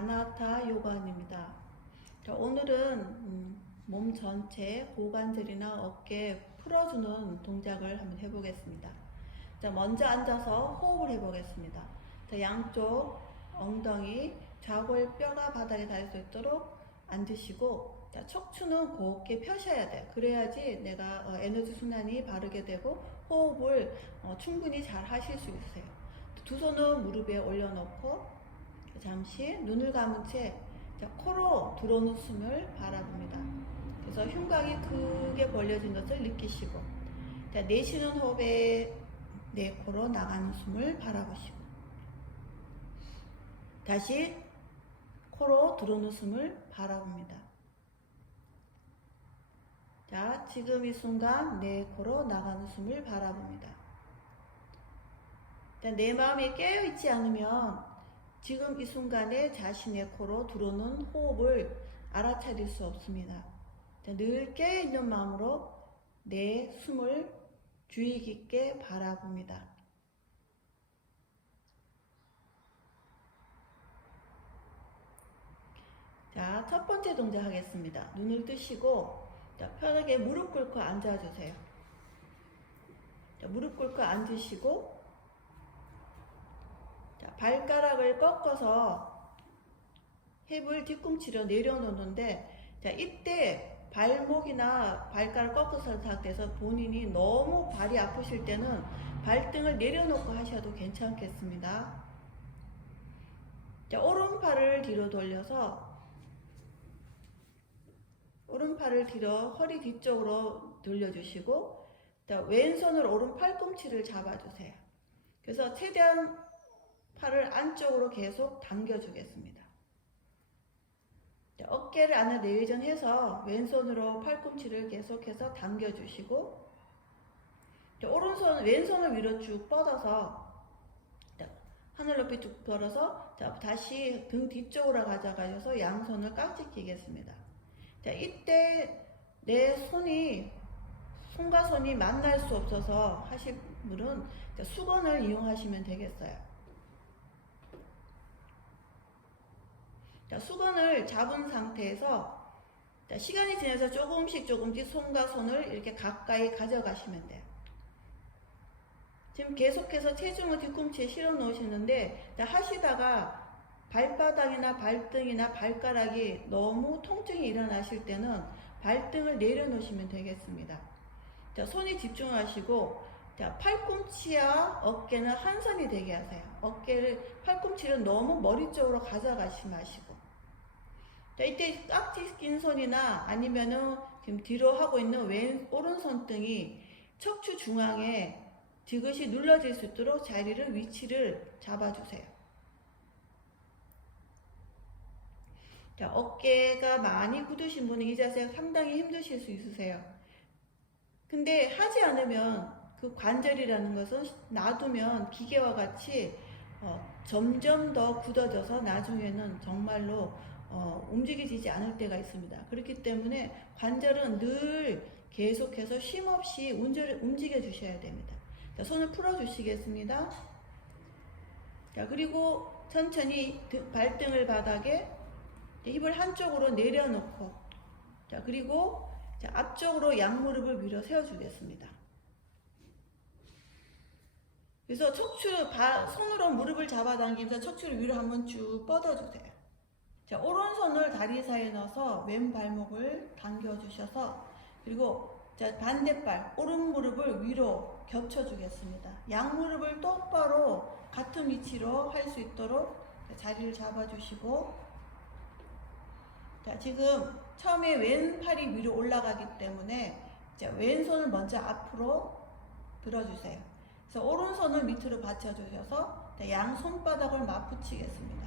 아나타 요가입니다. 자, 오늘은 몸 전체 고관절이나 어깨 풀어주는 동작을 한번 해보겠습니다. 자, 먼저 앉아서 호흡을 해보겠습니다. 자, 양쪽 엉덩이 좌골 뼈가 바닥에 닿을 수 있도록 앉으시고, 자, 척추는 곱게 펴셔야 돼요. 그래야지 내가 에너지 순환이 바르게 되고 호흡을 충분히 잘 하실 수 있어요. 두 손은 무릎 위에 올려놓고 잠시 눈을 감은 채 코로 들어오는 숨을 바라봅니다. 그래서 흉곽이 크게 벌려진 것을 느끼시고, 내쉬는 호흡에 내 코로 나가는 숨을 바라보시고, 다시 코로 들어오는 숨을 바라봅니다. 자, 지금 이 순간 내 코로 나가는 숨을 바라봅니다. 내 마음이 깨어있지 않으면 지금 이 순간에 자신의 코로 들어오는 호흡을 알아차릴 수 없습니다. 늘 깨어있는 마음으로 내 숨을 주의 깊게 바라봅니다. 자, 첫 번째 동작 하겠습니다. 눈을 뜨시고 편하게 무릎 꿇고 앉아주세요. 무릎 꿇고 앉으시고, 발가락을 꺾어서 힙을 뒤꿈치로 내려놓는데, 이때 발목이나 발가락 꺾어서 상태에서 본인이 너무 발이 아프실 때는 발등을 내려놓고 하셔도 괜찮겠습니다. 오른팔을 뒤로 돌려서 오른팔을 뒤로 허리 뒤쪽으로 돌려주시고, 왼손으로 오른 팔꿈치를 잡아주세요. 그래서 최대한 팔을 안쪽으로 계속 당겨주겠습니다. 어깨를 안에 내전해서 왼손으로 팔꿈치를 계속해서 당겨주시고, 왼손을 위로 쭉 뻗어서 하늘 높이 쭉 걸어서 다시 등 뒤쪽으로 가져가셔서 양손을 깍지 끼겠습니다. 이때 내 손과 손이 만날 수 없어서 하실 분은 수건을 이용하시면 되겠어요. 수건을 잡은 상태에서 시간이 지나서 조금씩 손과 손을 이렇게 가까이 가져가시면 돼요. 지금 계속해서 체중을 뒤꿈치에 실어 놓으시는데, 하시다가 발바닥이나 발등이나 발가락이 너무 통증이 일어나실 때는 발등을 내려놓으시면 되겠습니다. 손이 집중하시고, 팔꿈치와 어깨는 한 선이 되게 하세요. 팔꿈치를 너무 머리 쪽으로 가져가지 마시고, 이때 깍지 낀 손이나 아니면은 지금 뒤로 하고 있는 오른손등이 척추 중앙에 지그시 눌러질 수 있도록 위치를 잡아주세요. 어깨가 많이 굳으신 분은 이 자세가 상당히 힘드실 수 있으세요. 근데 하지 않으면 그 관절이라는 것은 놔두면 기계와 같이 점점 더 굳어져서 나중에는 정말로 움직이지 않을 때가 있습니다. 그렇기 때문에 관절은 늘 계속해서 쉼없이 움직여 주셔야 됩니다. 손을 풀어 주시겠습니다. 그리고 천천히 발등을 바닥에 힙을 한쪽으로 내려놓고, 그리고 앞쪽으로 양무릎을 밀어 세워주겠습니다. 그래서 손으로 무릎을 잡아당기면서 척추를 위로 한번 쭉 뻗어주세요. 오른손을 다리 사이에 넣어서 왼 발목을 당겨주셔서, 그리고 반대발 오른 무릎을 위로 겹쳐주겠습니다. 양무릎을 똑바로 같은 위치로 할 수 있도록 자리를 잡아주시고, 지금 처음에 왼팔이 위로 올라가기 때문에 왼손을 먼저 앞으로 들어주세요. 그래서 오른손을 밑으로 받쳐주셔서 양 손바닥을 맞붙이겠습니다.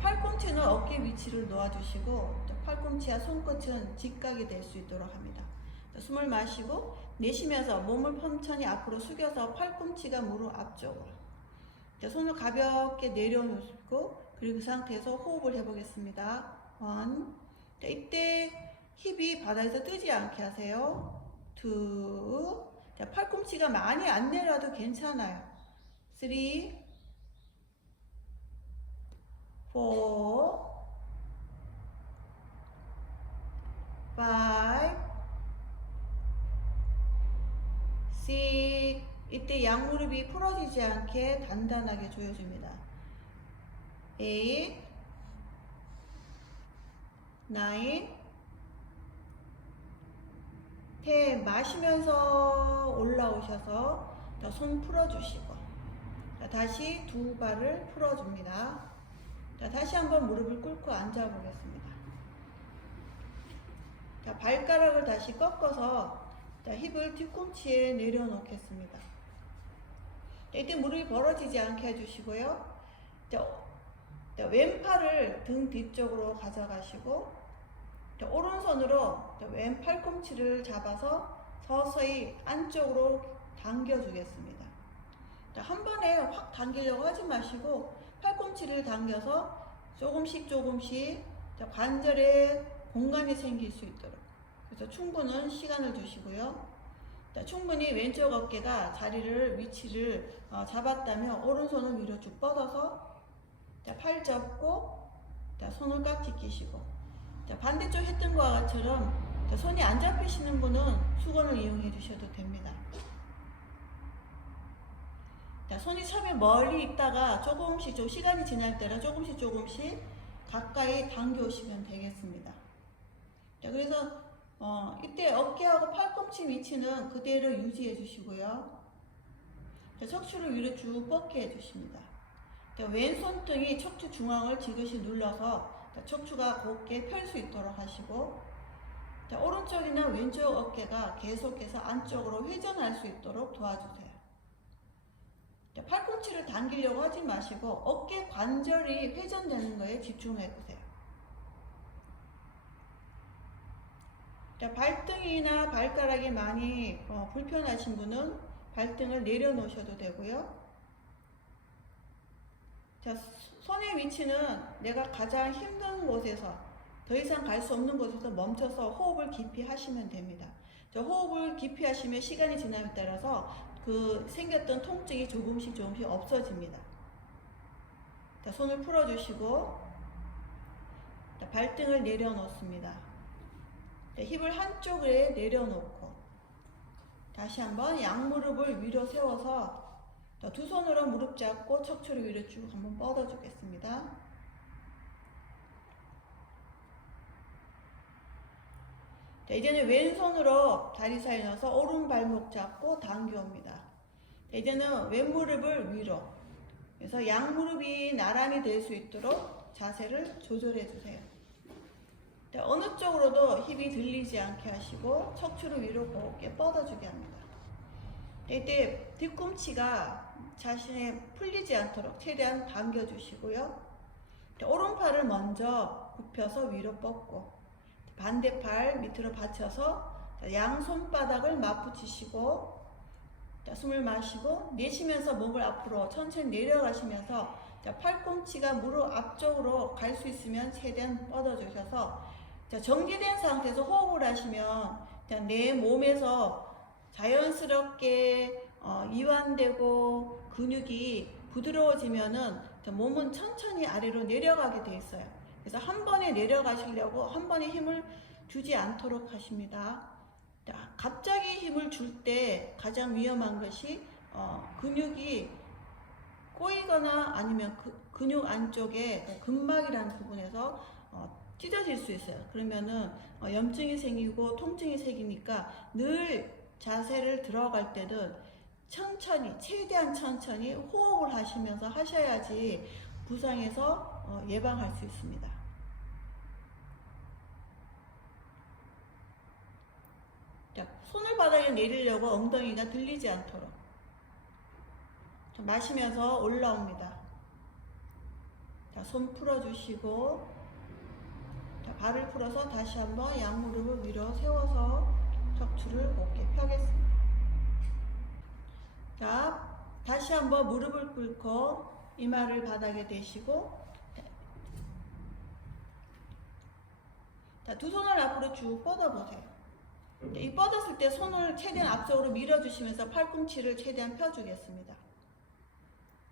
팔꿈치는 어깨 위치를 놓아주시고, 팔꿈치와 손끝은 직각이 될 수 있도록 합니다. 숨을 마시고 내쉬면서 몸을 천천히 앞으로 숙여서 팔꿈치가 무릎 앞쪽으로, 손을 가볍게 내려놓고, 그리고 그 상태에서 호흡을 해보겠습니다. 1. 이때 힙이 바닥에서 뜨지 않게 하세요. 2. 팔꿈치가 많이 안 내려도 괜찮아요. 3. 4, 5, 6. 이때 양무릎이 풀어지지 않게 단단하게 조여줍니다. 8, 9, 10. 마시면서 올라오셔서 손 풀어주시고, 자, 다시 두 발을 풀어줍니다. 자, 다시 한번 무릎을 꿇고 앉아 보겠습니다. 자, 발가락을 다시 꺾어서 자, 힙을 뒤꿈치에 내려놓겠습니다. 자, 이때 무릎이 벌어지지 않게 해주시고요. 자, 왼팔을 등 뒤쪽으로 가져가시고, 자, 오른손으로 왼 팔꿈치를 잡아서 서서히 안쪽으로 당겨주겠습니다. 자, 한 번에 확 당기려고 하지 마시고 팔꿈치를 당겨서 조금씩 자, 관절에 공간이 생길 수 있도록, 그래서 충분한 시간을 주시고요. 자, 충분히 왼쪽 어깨가 위치를 잡았다면 오른손을 위로 쭉 뻗어서 자, 팔 접고 자, 손을 깍지 끼시고, 자, 반대쪽 했던 것과 같처럼 자, 손이 안 잡히시는 분은 수건을 이용해 주셔도 됩니다. 자, 손이 처음에 멀리 있다가 조금씩 좀 시간이 지날 때라 조금씩 가까이 당겨 오시면 되겠습니다. 자, 그래서 이때 어깨하고 팔꿈치 위치는 그대로 유지해 주시고요. 자, 척추를 위로 쭉 뻗게 해 주십니다. 자, 왼손등이 척추 중앙을 지그시 눌러서 자, 척추가 곧게 펼 수 있도록 하시고, 자, 오른쪽이나 왼쪽 어깨가 계속해서 안쪽으로 회전할 수 있도록 도와주세요. 자, 팔꿈치를 당기려고 하지 마시고 어깨 관절이 회전되는 거에 집중해 보세요. 자, 발등이나 발가락이 많이 불편하신 분은 발등을 내려놓으셔도 되고요. 자, 손의 위치는 내가 가장 힘든 곳에서, 더 이상 갈 수 없는 곳에서 멈춰서 호흡을 깊이 하시면 됩니다. 자, 호흡을 깊이 하시면 시간이 지남에 따라서 생겼던 통증이 조금씩 없어집니다. 자, 손을 풀어주시고 자, 발등을 내려놓습니다. 자, 힙을 한쪽에 내려놓고 다시 한번 양무릎을 위로 세워서 자, 두 손으로 무릎 잡고 척추를 위로 쭉 한번 뻗어 주겠습니다. 자, 이제는 왼손으로 다리 사이에 넣어서 오른 발목 잡고 당겨옵니다. 자, 이제는 왼무릎을 위로, 그래서 양무릎이 나란히 될 수 있도록 자세를 조절해 주세요. 자, 어느 쪽으로도 힙이 들리지 않게 하시고 척추를 위로 곱게 뻗어주게 합니다. 자, 이때 뒤꿈치가 자신에 풀리지 않도록 최대한 당겨주시고요. 자, 오른팔을 먼저 굽혀서 위로 뻗고 반대팔 밑으로 받쳐서 양 손바닥을 맞붙이시고, 자, 숨을 마시고 내쉬면서 목을 앞으로 천천히 내려가시면서 자, 팔꿈치가 무릎 앞쪽으로 갈 수 있으면 최대한 뻗어주셔서 자, 정지된 상태에서 호흡을 하시면 자, 내 몸에서 자연스럽게 이완되고 근육이 부드러워지면은 자, 몸은 천천히 아래로 내려가게 돼 있어요. 그래서 한 번에 내려가시려고 한 번에 힘을 주지 않도록 하십니다. 자, 갑자기 힘을 줄 때 가장 위험한 것이 근육이 꼬이거나 아니면 근육 안쪽에 근막이라는 부분에서 찢어질 수 있어요. 그러면은 염증이 생기고 통증이 생기니까 늘 자세를 들어갈 때는 천천히, 최대한 천천히 호흡을 하시면서 하셔야지 부상에서 예방할 수 있습니다. 자, 손을 바닥에 내리려고 엉덩이가 들리지 않도록 자, 마시면서 올라옵니다. 자, 손 풀어주시고 자, 발을 풀어서 다시 한번 양무릎을 위로 세워서 척추를 곧게 펴겠습니다. 자, 다시 한번 무릎을 꿇고 이마를 바닥에 대시고 자, 두 손을 앞으로 쭉 뻗어보세요. 이 뻗었을 때 손을 최대한 앞쪽으로 밀어주시면서 팔꿈치를 최대한 펴주겠습니다.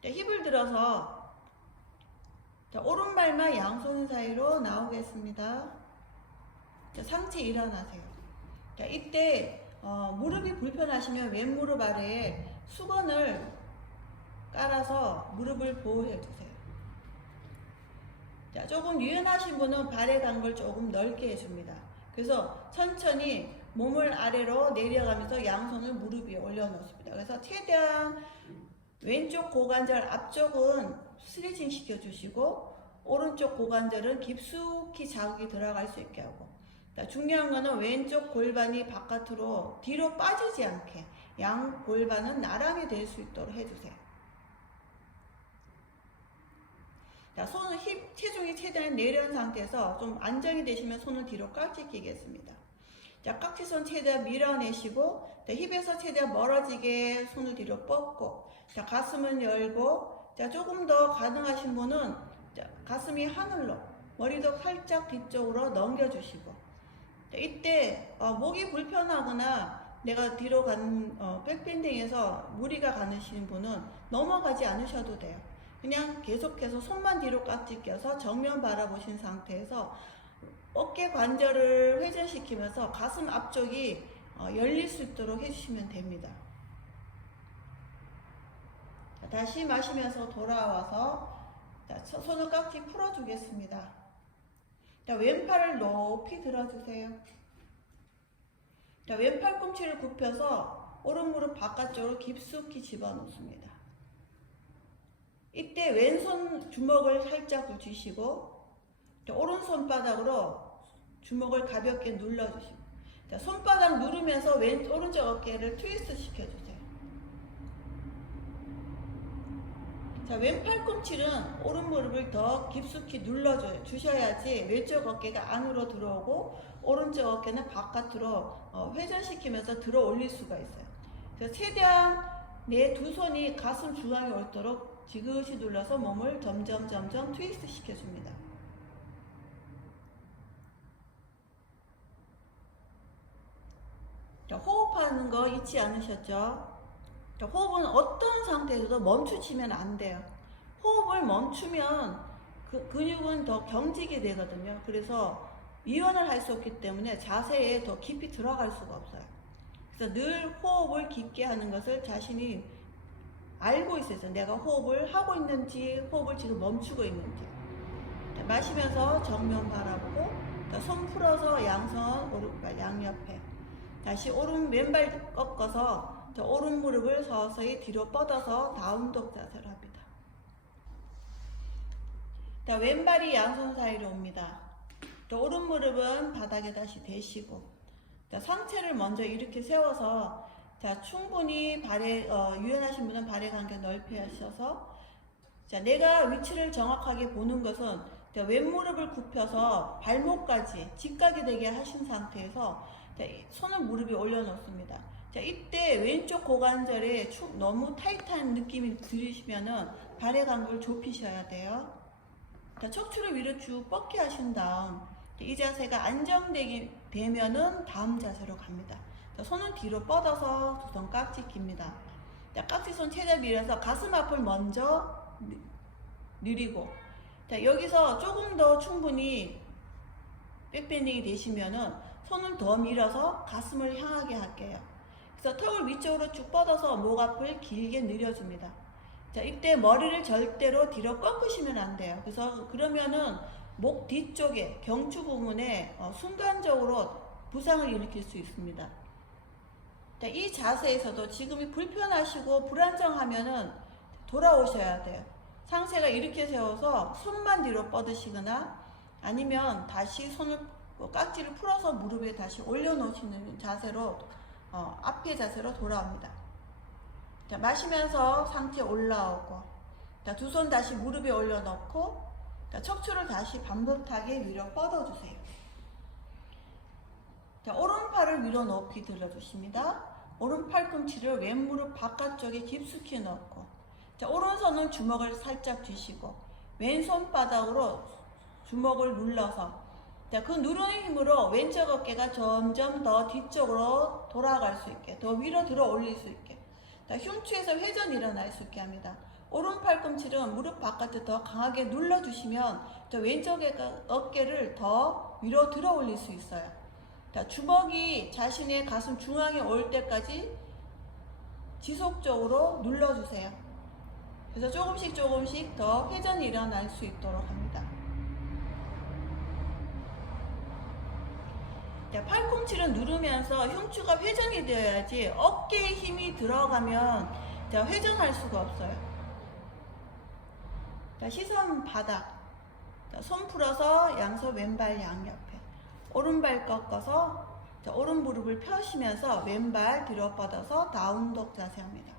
자, 힙을 들어서 자, 오른발만 양손 사이로 나오겠습니다. 자, 상체 일어나세요. 자, 이때 무릎이 불편하시면 왼무릎 아래에 수건을 깔아서 무릎을 보호해 주세요. 자, 조금 유연하신 분은 발의 간격을 조금 넓게 해줍니다. 그래서 천천히 몸을 아래로 내려가면서 양손을 무릎 위에 올려놓습니다. 그래서 최대한 왼쪽 고관절 앞쪽은 스트레칭 시켜주시고 오른쪽 고관절은 깊숙이 자극이 들어갈 수 있게 하고, 자, 중요한 거는 왼쪽 골반이 바깥으로 뒤로 빠지지 않게 양 골반은 나란히 될 수 있도록 해주세요. 자, 손을 체중이 최대한 내려온 상태에서 좀 안정이 되시면 손을 뒤로 깍지 끼겠습니다. 자, 깍지손 최대한 밀어내시고, 자, 힙에서 최대한 멀어지게 손을 뒤로 뻗고, 자, 가슴은 열고, 자, 조금 더 가능하신 분은 자, 가슴이 하늘로, 머리도 살짝 뒤쪽으로 넘겨주시고, 자, 이때 목이 불편하거나 내가 뒤로 가는 백밴딩에서 무리가 가시는 분은 넘어가지 않으셔도 돼요. 그냥 계속해서 손만 뒤로 깍지 껴서 정면 바라보신 상태에서 어깨 관절을 회전시키면서 가슴 앞쪽이 열릴 수 있도록 해주시면 됩니다. 자, 다시 마시면서 돌아와서 자, 손을 깍지 풀어주겠습니다. 자, 왼팔을 높이 들어주세요. 자, 왼팔 꿈치를 굽혀서 오른 무릎 바깥쪽으로 깊숙이 집어넣습니다. 이때 왼손 주먹을 살짝 쥐시고, 자, 오른손바닥으로 주먹을 가볍게 눌러주시고, 자, 손바닥 누르면서 오른쪽 어깨를 트위스트 시켜주세요. 자, 왼팔 꿈치는 오른 무릎을 더 깊숙이 눌러주셔야지 왼쪽 어깨가 안으로 들어오고 오른쪽 어깨는 바깥으로 회전시키면서 들어 올릴 수가 있어요. 그래서 최대한 내 두 손이 가슴 중앙에 올도록 지그시 눌러서 몸을 점점 트위스트 시켜줍니다. 자, 호흡하는 거 잊지 않으셨죠? 자, 호흡은 어떤 상태에서도 멈추시면 안 돼요. 호흡을 멈추면 그 근육은 더 경직이 되거든요. 그래서 이완을 할 수 없기 때문에 자세에 더 깊이 들어갈 수가 없어요. 그래서 늘 호흡을 깊게 하는 것을 자신이 알고 있어요. 내가 호흡을 하고 있는지, 호흡을 지금 멈추고 있는지. 자, 마시면서 정면 바라보고, 자, 손 풀어서 양손 오른발 양옆에, 다시 왼발 꺾어서 자, 오른 무릎을 서서히 뒤로 뻗어서 다운독 자세를 합니다. 자, 왼발이 양손 사이로 옵니다. 자, 오른 무릎은 바닥에 다시 대시고, 자, 상체를 먼저 이렇게 세워서, 자, 충분히 유연하신 분은 발의 간격 넓게 하셔서, 자, 내가 위치를 정확하게 보는 것은, 자, 왼무릎을 굽혀서 발목까지 직각이 되게 하신 상태에서, 자, 손을 무릎에 올려놓습니다. 자, 이때 왼쪽 고관절에 너무 타이트한 느낌이 들으시면은 발의 간격을 좁히셔야 돼요. 자, 척추를 위로 쭉 뻗게 하신 다음, 이 자세가 안정되게 되면은 다음 자세로 갑니다. 자, 손은 뒤로 뻗어서 두 손 깍지 낍니다. 자, 깍지손 최대한 밀어서 가슴 앞을 먼저 누리고, 자, 여기서 조금 더 충분히 백밴딩이 되시면은 손을 더 밀어서 가슴을 향하게 할게요. 그래서 턱을 위쪽으로 쭉 뻗어서 목 앞을 길게 늘려줍니다. 자, 이때 머리를 절대로 뒤로 꺾으시면 안 돼요. 그래서 그러면은 목 뒤쪽에 경추 부분에 순간적으로 부상을 일으킬 수 있습니다. 자, 이 자세에서도 지금이 불편하시고 불안정하면은 돌아오셔야 돼요. 상체가 이렇게 세워서 손만 뒤로 뻗으시거나 아니면 다시 손을 깍지를 풀어서 무릎에 다시 올려놓으시는 자세로 앞의 자세로 돌아옵니다. 자, 마시면서 상체 올라오고, 자, 두 손 다시 무릎에 올려놓고, 자, 척추를 다시 반듯하게 위로 뻗어주세요. 자, 오른팔을 위로 높이 들어주십니다. 오른 팔꿈치를 왼무릎 바깥쪽에 깊숙이 넣고, 자, 오른손은 주먹을 살짝 쥐시고 왼손바닥으로 주먹을 눌러서, 자, 그 누르는 힘으로 왼쪽 어깨가 점점 더 뒤쪽으로 돌아갈 수 있게, 더 위로 들어 올릴 수 있게, 자, 흉추에서 회전이 일어날 수 있게 합니다. 오른 팔꿈치는 무릎 바깥에 더 강하게 눌러주시면 저 왼쪽 어깨를 더 위로 들어 올릴 수 있어요. 자, 주먹이 자신의 가슴 중앙에 올 때까지 지속적으로 눌러주세요. 그래서 조금씩 더 회전이 일어날 수 있도록 합니다. 자, 팔꿈치를 누르면서 흉추가 회전이 되어야지 어깨에 힘이 들어가면 자, 회전할 수가 없어요. 자, 시선 바닥. 자, 손 풀어서 양손 왼발 양옆에. 오른발 꺾어서 자, 오른 무릎을 펴시면서 왼발 뒤로 뻗어서 다운독 자세 합니다.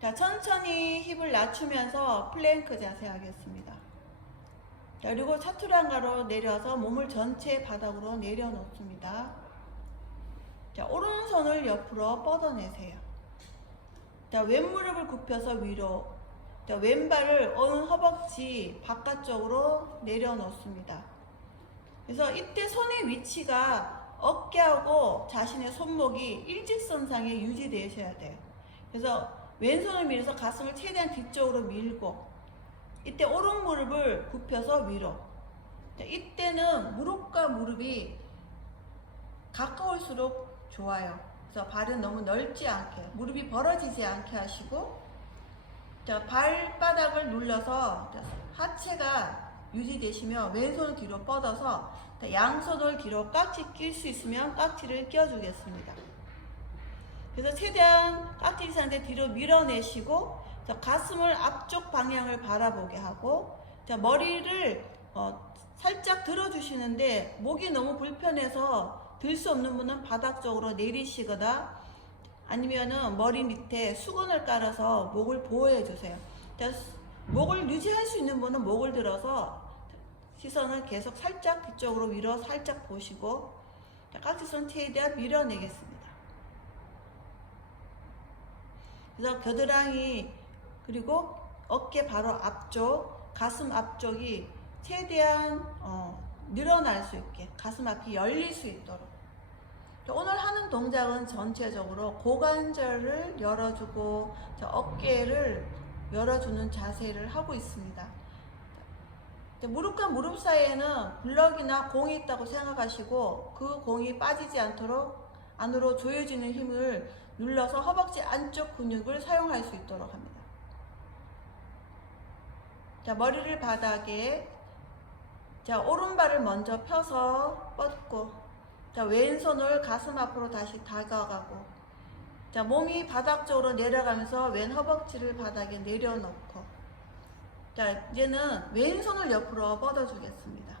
자, 천천히 힙을 낮추면서 플랭크 자세 하겠습니다. 자, 그리고 차투랑가로 내려서 몸을 전체 바닥으로 내려놓습니다. 자, 오른손을 옆으로 뻗어내세요. 자, 왼무릎을 굽혀서 위로. 자, 왼발을 오른 허벅지 바깥쪽으로 내려놓습니다. 그래서 이때 손의 위치가 어깨하고 자신의 손목이 일직선상에 유지되셔야 돼요. 그래서 왼손을 밀어서 가슴을 최대한 뒤쪽으로 밀고, 이때 오른 무릎을 굽혀서 위로. 자, 이때는 무릎과 무릎이 가까울수록 좋아요. 그래서 발은 너무 넓지 않게, 무릎이 벌어지지 않게 하시고, 자, 발바닥을 눌러서 하체가 유지되시며 왼손을 뒤로 뻗어서 양손을 뒤로 깍지 낄 수 있으면 깍지를 껴주겠습니다. 그래서 최대한 깍지 상태 뒤로 밀어내시고, 자, 가슴을 앞쪽 방향을 바라보게 하고, 자, 머리를 살짝 들어주시는데 목이 너무 불편해서 들 수 없는 분은 바닥 쪽으로 내리시거나 아니면은 머리 밑에 수건을 깔아서 목을 보호해 주세요. 자, 목을 유지할 수 있는 분은 목을 들어서 시선을 계속 살짝 뒤쪽으로 위로 살짝 보시고, 자, 깍지손 최대한 밀어내겠습니다. 그래서 겨드랑이 그리고 어깨 바로 앞쪽, 가슴 앞쪽이 최대한 늘어날 수 있게, 가슴 앞이 열릴 수 있도록. 오늘 하는 동작은 전체적으로 고관절을 열어주고 어깨를 열어주는 자세를 하고 있습니다. 무릎과 무릎 사이에는 블럭이나 공이 있다고 생각하시고 그 공이 빠지지 않도록 안으로 조여지는 힘을 눌러서 허벅지 안쪽 근육을 사용할 수 있도록 합니다. 자, 머리를 바닥에, 자, 오른발을 먼저 펴서 뻗고, 자, 왼손을 가슴 앞으로 다시 다가가고, 자, 몸이 바닥 쪽으로 내려가면서 왼 허벅지를 바닥에 내려놓고, 자, 이제는 왼손을 옆으로 뻗어주겠습니다.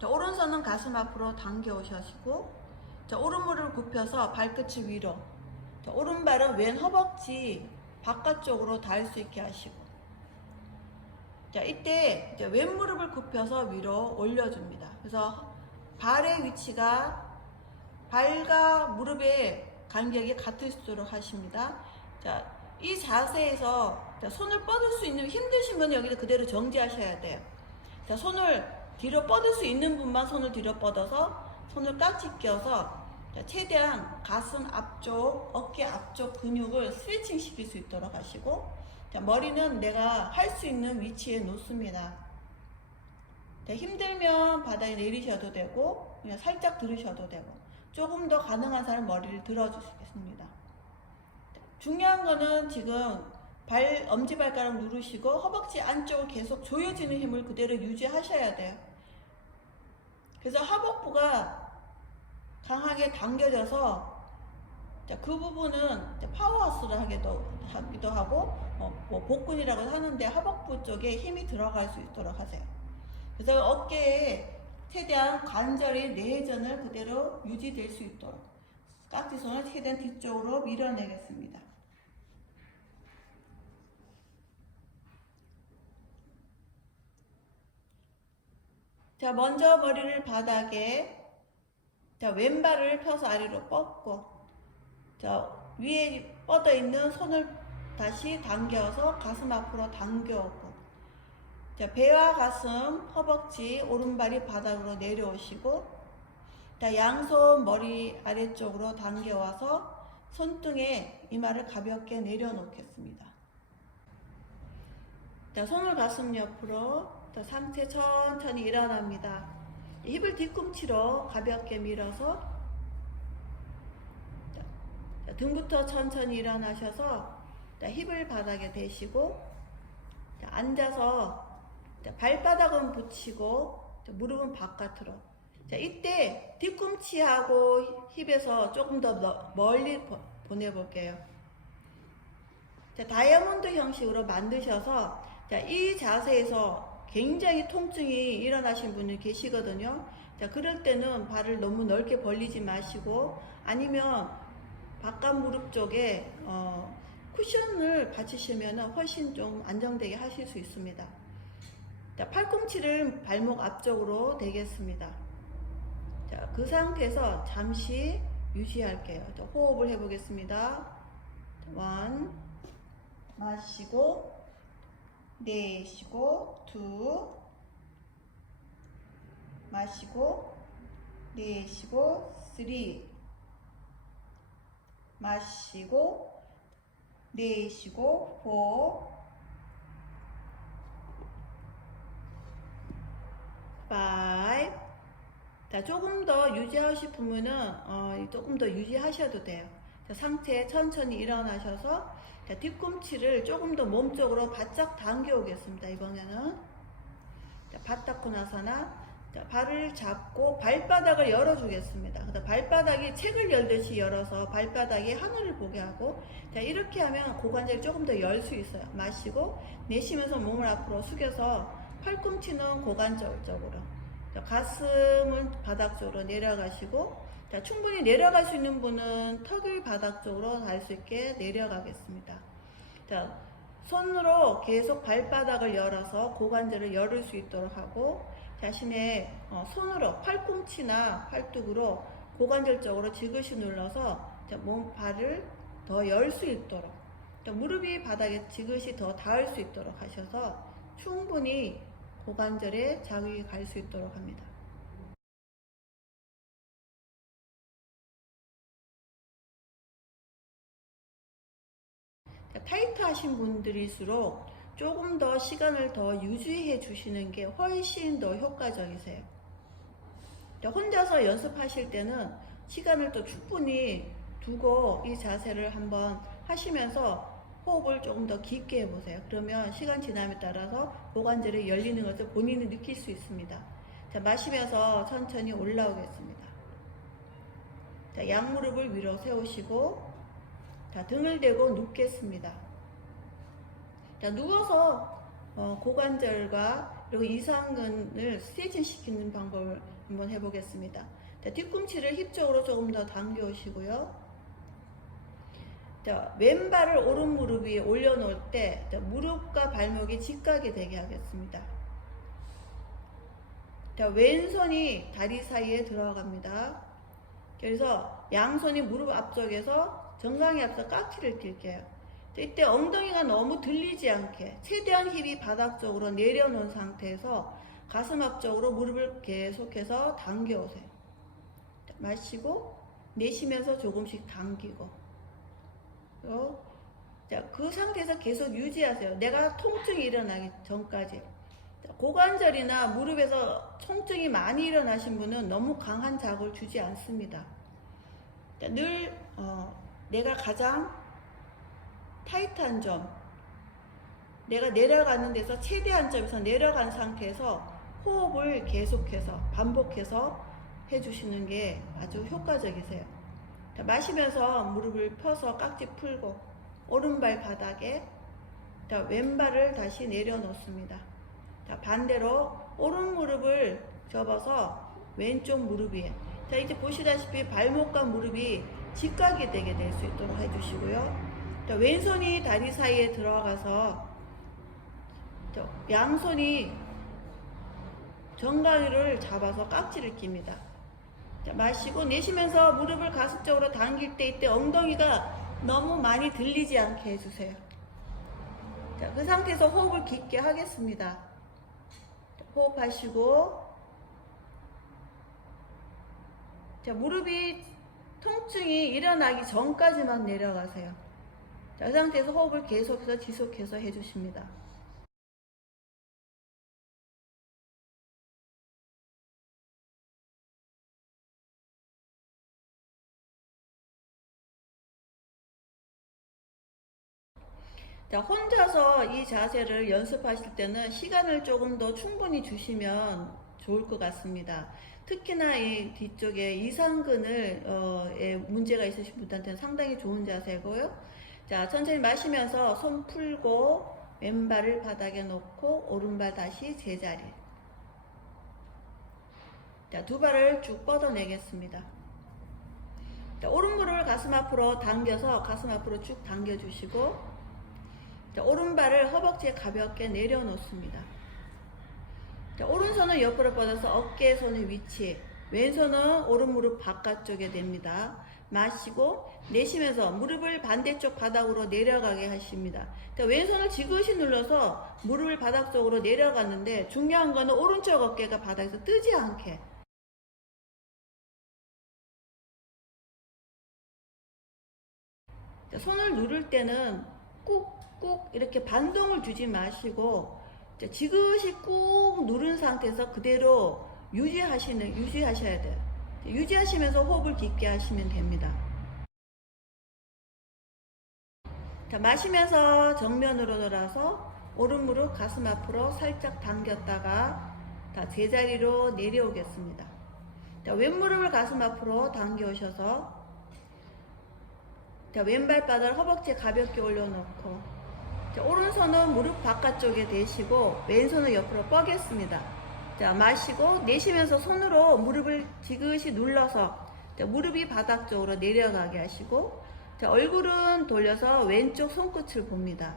자, 오른손은 가슴 앞으로 당겨 오셔시고, 자, 오른무릎을 굽혀서 발끝이 위로, 자, 오른발은 왼 허벅지 바깥쪽으로 닿을 수 있게 하시고, 자, 이때 이제 왼무릎을 굽혀서 위로 올려줍니다. 그래서 발의 위치가 발과 무릎의 간격이 같을 수 있도록 하십니다. 자, 이 자세에서 손을 뻗을 수 있는, 힘드신 분은 여기서 그대로 정지하셔야 돼요. 자, 손을 뒤로 뻗을 수 있는 분만 손을 뒤로 뻗어서 손을 깍지 껴서 최대한 가슴 앞쪽, 어깨 앞쪽 근육을 스트레칭 시킬 수 있도록 하시고, 자, 머리는 내가 할 수 있는 위치에 놓습니다. 자, 힘들면 바닥에 내리셔도 되고 그냥 살짝 들으셔도 되고, 조금 더 가능한 사람 머리를 들어주시겠습니다. 중요한 거는 지금 엄지발가락 누르시고 허벅지 안쪽을 계속 조여지는 힘을 그대로 유지하셔야 돼요. 그래서 하복부가 강하게 당겨져서, 자, 그 부분은 파워하우스를 하기도 하고 뭐 복근이라고 하는데 하복부 쪽에 힘이 들어갈 수 있도록 하세요. 그래서 어깨에 최대한 관절의 내회전을 그대로 유지될 수 있도록 깍지손을 최대한 뒤쪽으로 밀어내겠습니다. 자, 먼저 머리를 바닥에, 자, 왼발을 펴서 아래로 뻗고, 자, 위에 뻗어 있는 손을 다시 당겨서 가슴 앞으로 당겨오고, 자, 배와 가슴, 허벅지, 오른발이 바닥으로 내려오시고, 자, 양손 머리 아래쪽으로 당겨와서 손등에 이마를 가볍게 내려놓겠습니다. 자, 손을 가슴 옆으로, 자, 상체 천천히 일어납니다. 힙을 뒤꿈치로 가볍게 밀어서, 자, 등부터 천천히 일어나셔서, 자, 힙을 바닥에 대시고, 자, 앉아서, 자, 발바닥은 붙이고, 자, 무릎은 바깥으로. 자, 이때 뒤꿈치하고 힙에서 조금 더 멀리 보내볼게요. 자, 다이아몬드 형식으로 만드셔서, 자, 이 자세에서 굉장히 통증이 일어나신 분이 계시거든요. 자, 그럴 때는 발을 너무 넓게 벌리지 마시고, 아니면 바깥 무릎 쪽에 쿠션을 받치시면 훨씬 좀 안정되게 하실 수 있습니다. 자, 팔꿈치를 발목 앞쪽으로 대겠습니다. 자, 그 상태에서 잠시 유지할게요. 자, 호흡을 해보겠습니다. 1, 마시고, 내쉬고, 2, 마시고, 내쉬고, 3, 마시고, 내쉬고, 4, 5. 자, 조금 더 유지하고 싶으면은 조금 더 유지하셔도 돼요. 자, 상체 천천히 일어나셔서, 자, 뒤꿈치를 조금 더 몸쪽으로 바짝 당겨 오겠습니다. 이번에는, 자, 바타코나사나. 자, 발을 잡고 발바닥을 열어주겠습니다. 발바닥이 책을 열듯이 열어서 발바닥이 하늘을 보게 하고, 자, 이렇게 하면 고관절이 조금 더 열 수 있어요. 마시고 내쉬면서 몸을 앞으로 숙여서 팔꿈치는 고관절 쪽으로, 자, 가슴은 바닥 쪽으로 내려가시고, 자, 충분히 내려갈 수 있는 분은 턱을 바닥 쪽으로 닿을 수 있게 내려가겠습니다. 자, 손으로 계속 발바닥을 열어서 고관절을 열을 수 있도록 하고, 자신의 손으로 팔꿈치나 팔뚝으로 고관절 쪽으로 지그시 눌러서, 자, 발을 더 열 수 있도록, 자, 무릎이 바닥에 지그시 더 닿을 수 있도록 하셔서 충분히 고관절에 자극이 갈 수 있도록 합니다. 자, 타이트 하신 분들일수록 조금 더 시간을 더 유지해 주시는 게 훨씬 더 효과적이세요. 자, 혼자서 연습하실 때는 시간을 또 충분히 두고 이 자세를 한번 하시면서 호흡을 조금 더 깊게 해보세요. 그러면 시간 지남에 따라서 고관절이 열리는 것을 본인이 느낄 수 있습니다. 자, 마시면서 천천히 올라오겠습니다. 자, 양무릎을 위로 세우시고, 자, 등을 대고 눕겠습니다. 자, 누워서 고관절과 그리고 이상근을 스트레칭 시키는 방법을 한번 해보겠습니다. 자, 뒤꿈치를 힙 쪽으로 조금 더 당겨 오시고요. 자, 왼발을 오른 무릎 위에 올려놓을 때, 자, 무릎과 발목이 직각이 되게 하겠습니다. 자, 왼손이 다리 사이에 들어갑니다. 그래서 양손이 무릎 앞쪽에서 정강이 앞서 깍지를 낄게요. 자, 이때 엉덩이가 너무 들리지 않게 최대한 힙이 바닥 쪽으로 내려놓은 상태에서 가슴 앞쪽으로 무릎을 계속해서 당겨오세요. 자, 마시고 내쉬면서 조금씩 당기고, 자, 그 상태에서 계속 유지하세요. 내가 통증이 일어나기 전까지. 자, 고관절이나 무릎에서 통증이 많이 일어나신 분은 너무 강한 자극을 주지 않습니다. 자, 늘 내가 가장 타이트한 점, 내가 내려가는 데서 최대한 점에서 내려간 상태에서 호흡을 계속해서 반복해서 해주시는 게 아주 효과적이세요. 자, 마시면서 무릎을 펴서 깍지 풀고 오른발 바닥에, 자, 왼발을 다시 내려놓습니다. 자, 반대로 오른 무릎을 접어서 왼쪽 무릎 위에, 자, 이제 보시다시피 발목과 무릎이 직각이 되게 될 수 있도록 해주시고요. 자, 왼손이 다리 사이에 들어가서, 자, 양손이 정강이를 잡아서 깍지를 낍니다. 자, 마시고 내쉬면서 무릎을 가슴 쪽으로 당길 때 이때 엉덩이가 너무 많이 들리지 않게 해주세요. 자, 그 상태에서 호흡을 깊게 하겠습니다. 자, 호흡하시고, 자, 무릎이 통증이 일어나기 전까지만 내려가세요. 자, 이 상태에서 호흡을 계속해서 지속해서 해주십니다. 자, 혼자서 이 자세를 연습하실 때는 시간을 조금 더 충분히 주시면 좋을 것 같습니다. 특히나 이 뒤쪽에 이상근을 문제가 있으신 분들한테는 상당히 좋은 자세고요. 자, 천천히 마시면서 손 풀고 왼발을 바닥에 놓고 오른발 다시 제자리. 자, 두 발을 쭉 뻗어내겠습니다. 자, 오른무릎을 가슴 앞으로 당겨서 가슴 앞으로 쭉 당겨주시고, 자, 오른발을 허벅지에 가볍게 내려놓습니다. 자, 오른손은 옆으로 뻗어서 어깨 손의 위치, 왼손은 오른무릎 바깥쪽에 댑니다. 마시고 내쉬면서 무릎을 반대쪽 바닥으로 내려가게 하십니다. 자, 왼손을 지그시 눌러서 무릎을 바닥 쪽으로 내려갔는데 중요한 거는 오른쪽 어깨가 바닥에서 뜨지 않게. 자, 손을 누를 때는 꾹꾹 이렇게 반동을 주지 마시고, 자, 지그시 꾹 누른 상태에서 그대로 유지하셔야 돼요. 유지하시면서 호흡을 깊게 하시면 됩니다. 자, 마시면서 정면으로 돌아서 오른무릎 가슴 앞으로 살짝 당겼다가 다 제자리로 내려오겠습니다. 자, 왼무릎을 가슴 앞으로 당겨 오셔서, 자, 왼발바닥을 허벅지에 가볍게 올려놓고, 자, 오른손은 무릎 바깥쪽에 대시고 왼손을 옆으로 뻗겠습니다. 자, 마시고 내쉬면서 손으로 무릎을 지그시 눌러서, 자, 무릎이 바닥 쪽으로 내려가게 하시고, 자, 얼굴은 돌려서 왼쪽 손끝을 봅니다.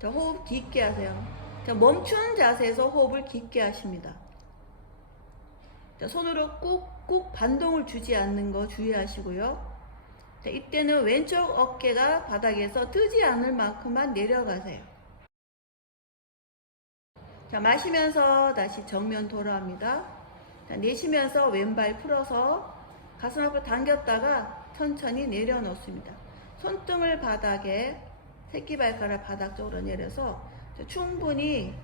자, 호흡 깊게 하세요. 자, 멈춘 자세에서 호흡을 깊게 하십니다. 자, 손으로 꾹꾹 반동을 주지 않는 거 주의하시고요. 자, 이때는 왼쪽 어깨가 바닥에서 뜨지 않을 만큼만 내려가세요. 자, 마시면서 다시 정면 돌아옵니다. 자, 내쉬면서 왼발 풀어서 가슴 앞으로 당겼다가 천천히 내려놓습니다. 손등을 바닥에, 새끼발가락 바닥 쪽으로 내려서 충분히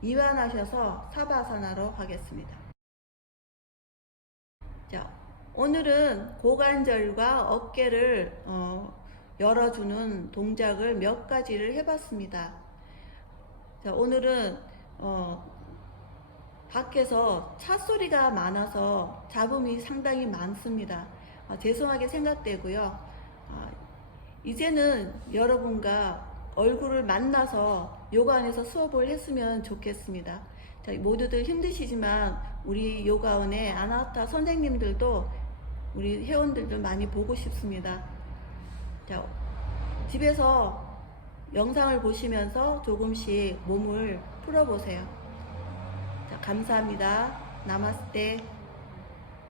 이완하셔서 사바사나로 가겠습니다. 자, 오늘은 고관절과 어깨를 열어주는 동작을 몇 가지를 해봤습니다. 자, 오늘은 밖에서 차 소리가 많아서 잡음이 상당히 많습니다. 죄송하게 생각되고요. 이제는 여러분과 얼굴을 만나서 요가원에서 수업을 했으면 좋겠습니다. 자, 모두들 힘드시지만 우리 요가원의 아나타 선생님들도 우리 회원들도 많이 보고 싶습니다. 자, 집에서 영상을 보시면서 조금씩 몸을 풀어보세요. 자, 감사합니다. 나마스테.